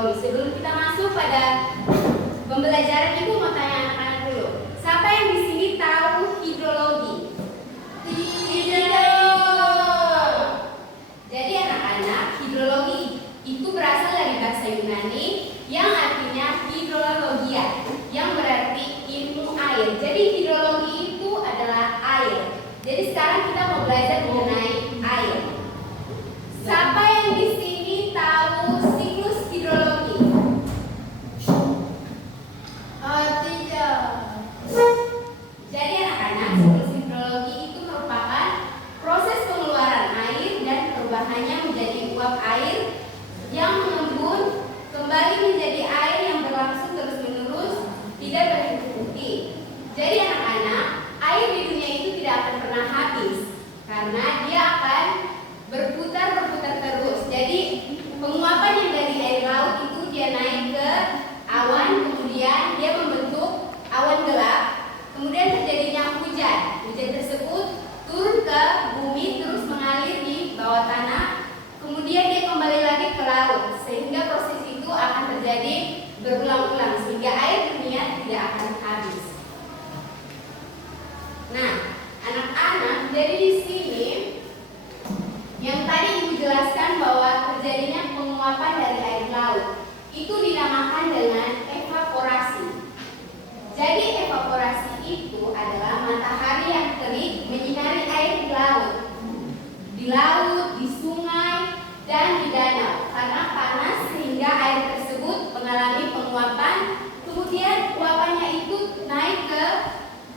hidrologi. Sebelum kita masuk pada pembelajaran, Ibu mau tanya anak-anak dulu. Siapa yang di sini tahu hidrologi? Tidak. Jadi anak-anak, hidrologi itu berasal dari bahasa Yunani yang artinya hidrologia, yang berarti ilmu air. Jadi hidrologi itu adalah air. Jadi sekarang kita mau belajar mengenai air. Siapa yang di sini tahu siklus hidrologi? Tidak. Jadi anak-anak, siklus hidrologi itu merupakan proses pengeluaran air dan perubahannya menjadi uap air yang mengembun kembali menjadi air yang berlangsung terus-menerus, tidak berhenti. Jadi anak-anak, air di dunia itu tidak akan pernah habis karena dia akan berputar terus. Jadi penguapan yang dari air laut itu dia naik ke awan, kemudian dia membentuk awan gelap, kemudian terjadinya hujan. Hujan tersebut turun ke bumi terus mengalir di bawah tanah, kemudian dia kembali lagi ke laut, sehingga proses itu akan terjadi berulang-ulang sehingga air dunia tidak akan habis. Nah, anak-anak, jadi di sini yang tadi Ibu jelaskan bahwa terjadinya penguapan dari air laut itu dinamakan dengan evaporasi. Jadi evaporasi itu adalah matahari yang terik menyinari air di laut, di sungai, dan di danau karena panas sehingga air tersebut mengalami penguapan, kemudian uapannya itu naik ke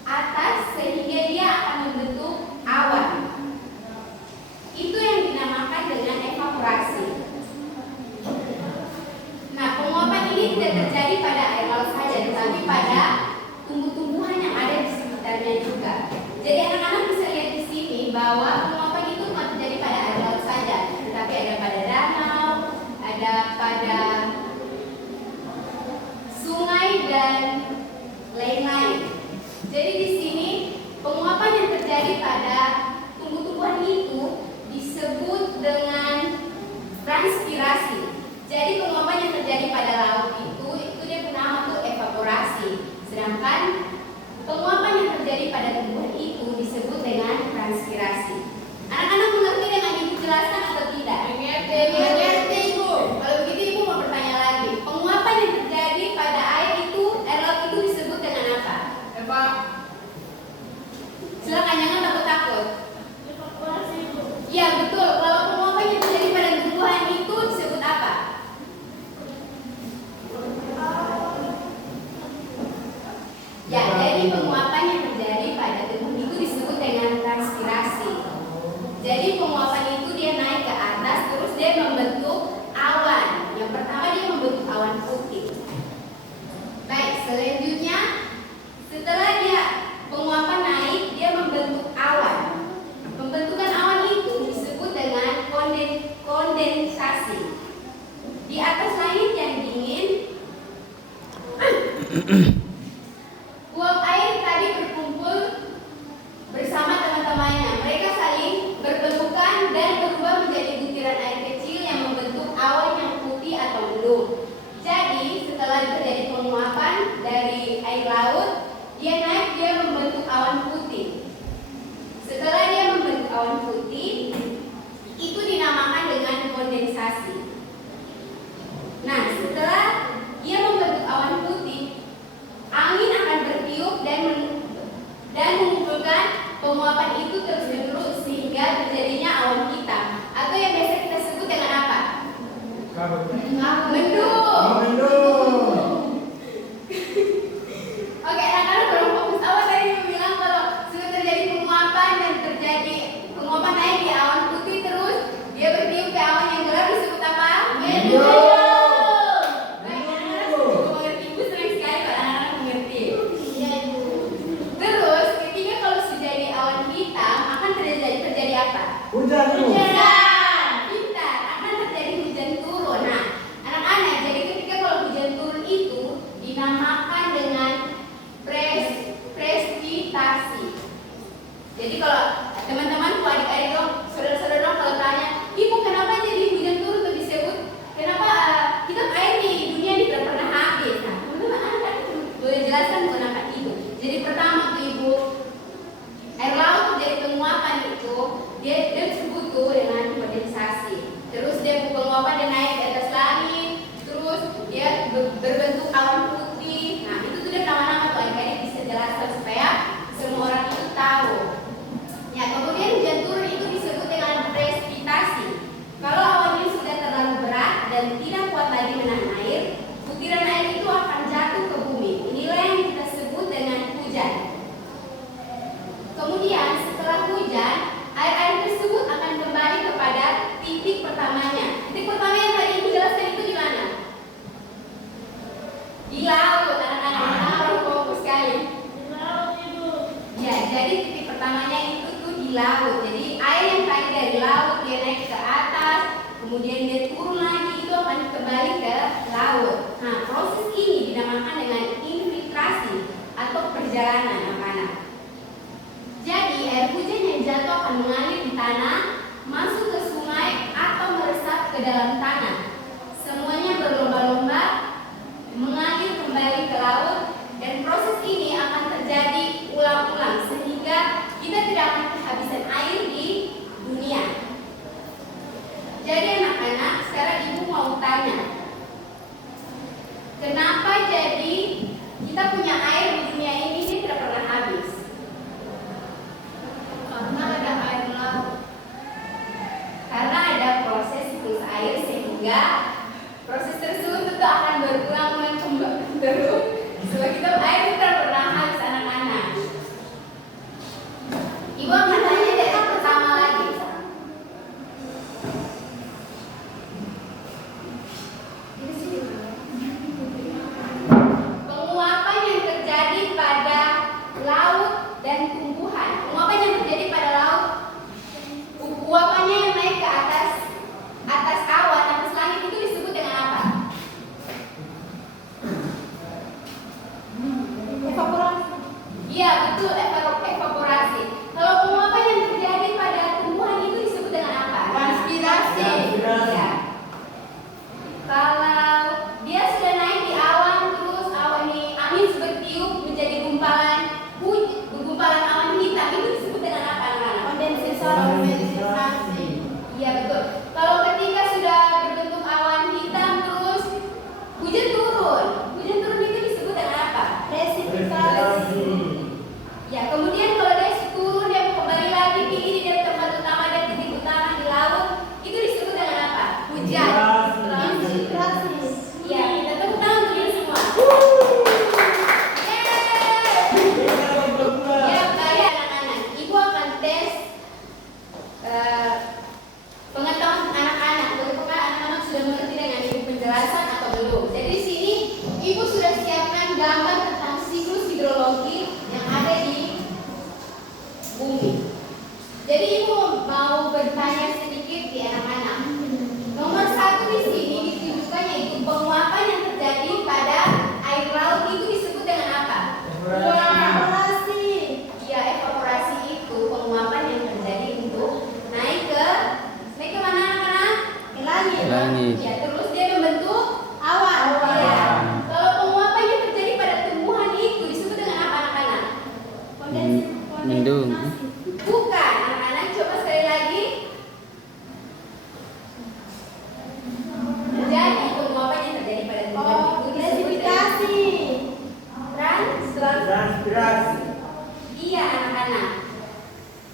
atas sehingga dia akan membentuk awan. Itu yang dinamakan dengan evaporasi. Nah, penguapan ini tidak terjadi pada air laut saja, tetapi pada tumbuh-tumbuhan yang ada di sekitarnya juga. Jadi anak-anak bisa lihat di sini bahwa penguapan itu bukan terjadi pada air laut saja, tetapi ada pada danau, ada pada sungai dan lain-lain. Jadi di sini penguapan yang terjadi pada tumbuh-tumbuhan itu disebut dengan transpirasi. Jadi penguapan yang terjadi pada laut itu dia bernama tuh evaporasi. Sedangkan penguapan yang terjadi pada tumbuhan itu disebut dengan transpirasi. Anak-anak mengerti dengan Ibu jelaskan atau tidak? Mengerti, Ibu. Kalau begitu Ibu mau bertanya lagi. Penguapan yang terjadi pada air laut itu disebut dengan apa? Silakan, jangan takut-takut. Evaporasi, Ibu. Ya betul. Kalau penguapan yang terjadi pada tumbuhan itu disebut apa? Ya, jadi penguapan yang terjadi pada tumbuhan itu disebut dengan transpirasi. Jadi penguapan itu dia naik ke atas, terus dia membentuk awan. Yang pertama dia membentuk awan putih. Baik, selanjutnya setelah dia penguapan naik, dia membentuk awan. Pembentukan awan itu disebut dengan kondensasi. Di atas langit yang dingin, uap air tadi berkumpul bersama teman-temannya. Mereka saling berpelukan dan berubah menjadi butiran air kecil yang membentuk awan yang putih atau mendung. Jadi setelah terjadi penguapan dari air laut, dia naik, dia membentuk awan putih. Setelah dia membentuk awan putih, itu dinamakan dengan kondensasi. Nah, setelah dia membentuk awan putih, angin akan bertiup dan mengumpulkan penguapan itu terus-menerus sehingga terjadinya awan hitam atau yang biasa kita sebut dengan apa? Mendung. Oke, anak-anak belum fokus. Awal tadi bilang kalau sudah terjadi penguapan dan terjadi penguapan naik di awan putih terus dia bertiup ke awan yang gelap disebut apa? Mendung. Baik, anak-anak cukup mengerti. Ibu senang sekali kalau anak-anak mengerti. Iya, Ibu. Terus ketika kalau sudah di awan hitam akan terjadi apa? Hujan. Pintar, akan terjadi hujan turun. Nah, anak-anak, jadi ketika kalau hujan turun itu dinamakan dengan presipitasi. Jadi kalau teman-temanku, adik-adik dong, saudara-saudara dong, kalau tanya, Ibu kenapa jadi hujan turun itu disebut? Kenapa kita air nih Nah, proses ini dinamakan dengan infiltrasi atau perjalanan anak-anak. Jadi, air hujan yang jatuh akan mengalir di tanah, masuk ke sungai atau meresap ke dalam tanah. Semuanya berlomba-lomba mengalir kembali ke laut, dan proses ini akan terjadi ulang-ulang sehingga kita tidak akan kehabisan air di dunia. Jadi anak-anak, sekarang ibu mau tanya, kenapa jadi kita punya air di dunia ini dia tidak pernah habis? Karena ada air laut. Karena ada proses siklus air sehingga proses tersebut tentu akan berulang-ulang kembali terus. Sebab kita air tidak pernah habis anak-anak. Ibu akan tanya dari yang pertama lagi. Penguapan yang terjadi pada laut dan tumbuhan. Penguapan yang terjadi pada laut, uapannya yang naik ke atas awan, atas langit itu disebut dengan apa? Evaporasi. Iya, betul, evaporasi. Kalau penguapan yang terjadi pada tumbuhan itu disebut dengan apa? Transpirasi. Iya. Kalau dia sudah naik di awan, terus awan ini angin bertiup menjadi gumpalan awan hitam, itu disebut dengan apa, anak-anak? Kondensasi. Iya, betul. Kalau ketika sudah berbentuk awan hitam terus hujan turun itu disebut dengan apa? Presipitasi. Ya, kemudian kalau dia turun dia kembali lagi tinggi di tempat utama dan titik utama di laut, itu disebut dengan apa? Hujan. Infiltrasi. Ya, kita tepuk tangan untuk ini semua. Ya, baik anak-anak. Ibu akan tes pengetahuan anak-anak. Apakah anak-anak sudah mengerti dengan ibu penjelasan atau belum? Jadi di sini ibu sudah siapkan gambar tentang siklus hidrologi yang ada di bumi. Jadi ibu mau bertanya sedikit di anak-anak. Nomor 1 di sini ditunjukkan yaitu penguapan yang terjadi pada air laut itu disebut dengan apa? Evaporasi. Ya, evaporasi itu penguapan yang terjadi untuk naik ke mana anak-anak? Ke langit. Langit. Ya, terus dia membentuk Awan. ya. Kalau penguapan yang terjadi pada tumbuhan itu disebut dengan apa anak-anak? Mendung. Bukan, anak-anak coba sekali lagi. Jadi penguapan yang terjadi pada tumbuhan itu disebut dengan Presipitasi. Transpirasi. Iya anak-anak.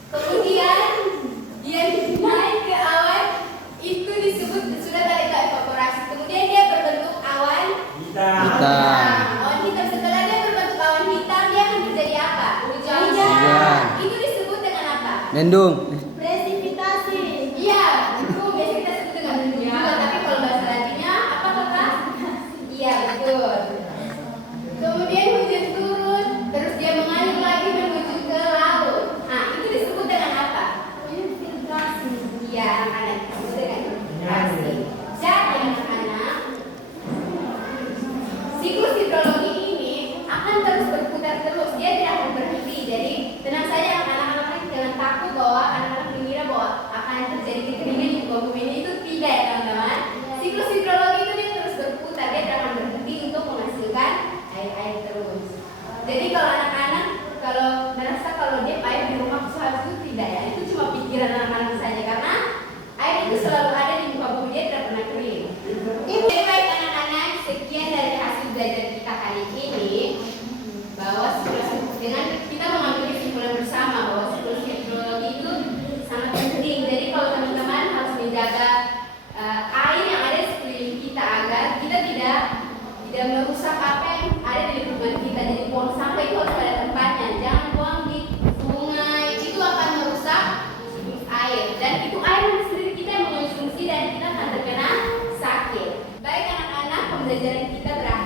Kemudian dia naik ke awan itu disebut sudah tadi ke evaporasi. Kemudian dia berbentuk awan Hitam. Hitam. Awan hitam. Setelah dia berbentuk awan hitam dia akan terjadi apa? Hujan. Hujan. Itu disebut dengan apa? Mendung. Presipitasi. Iya, itu biasa kita sebut dengan mendung juga. Tapi kalau bahasa Latinnya apa kakak? Iya betul. Kemudian hujan turun, terus dia mengalir lagi menuju ke laut. Nah, itu disebut dengan apa? Infiltrasi. Iya, anak-anak disebut dengan infiltrasi. Jadi anak-anak, siklus hidrologi ini akan terus berputar terus. Dia tidak akan berhenti. Jadi tenang saja anak-anak, jangan takut bahwa anak-anak mengira bahwa akan terjadi kekeringan di muka bumi ini. Itu tidak ya teman-teman. Siklus hidrologi itu dia terus berputar. Dia tidak akan berhenti untuk menghasilkan air terus. Jadi kalau anak-anak merasa kalau dia air di rumah seharusnya tidak ya, itu cuma pikiran anak-anak saja karena air itu selalu ada di muka bumi, dia tidak pernah kering. Jadi baik anak-anak, sekian dari hasil belajar kita hari ini bahwa dengan kita mengambil kesimpulan bersama bahwa siklus hidrologi itu sangat penting. Jadi kalau teman-teman harus menjaga air yang ada di sekeliling kita agar kita tidak merusak apa yang ada di lingkungan kita. Jadi buang sampah itu harus pada tempatnya, jangan buang di sungai, itu akan merusak siklus air dan itu air yang sendiri kita yang mengonsumsi dan kita akan terkena sakit. Baik anak-anak, pembelajaran kita berakhir.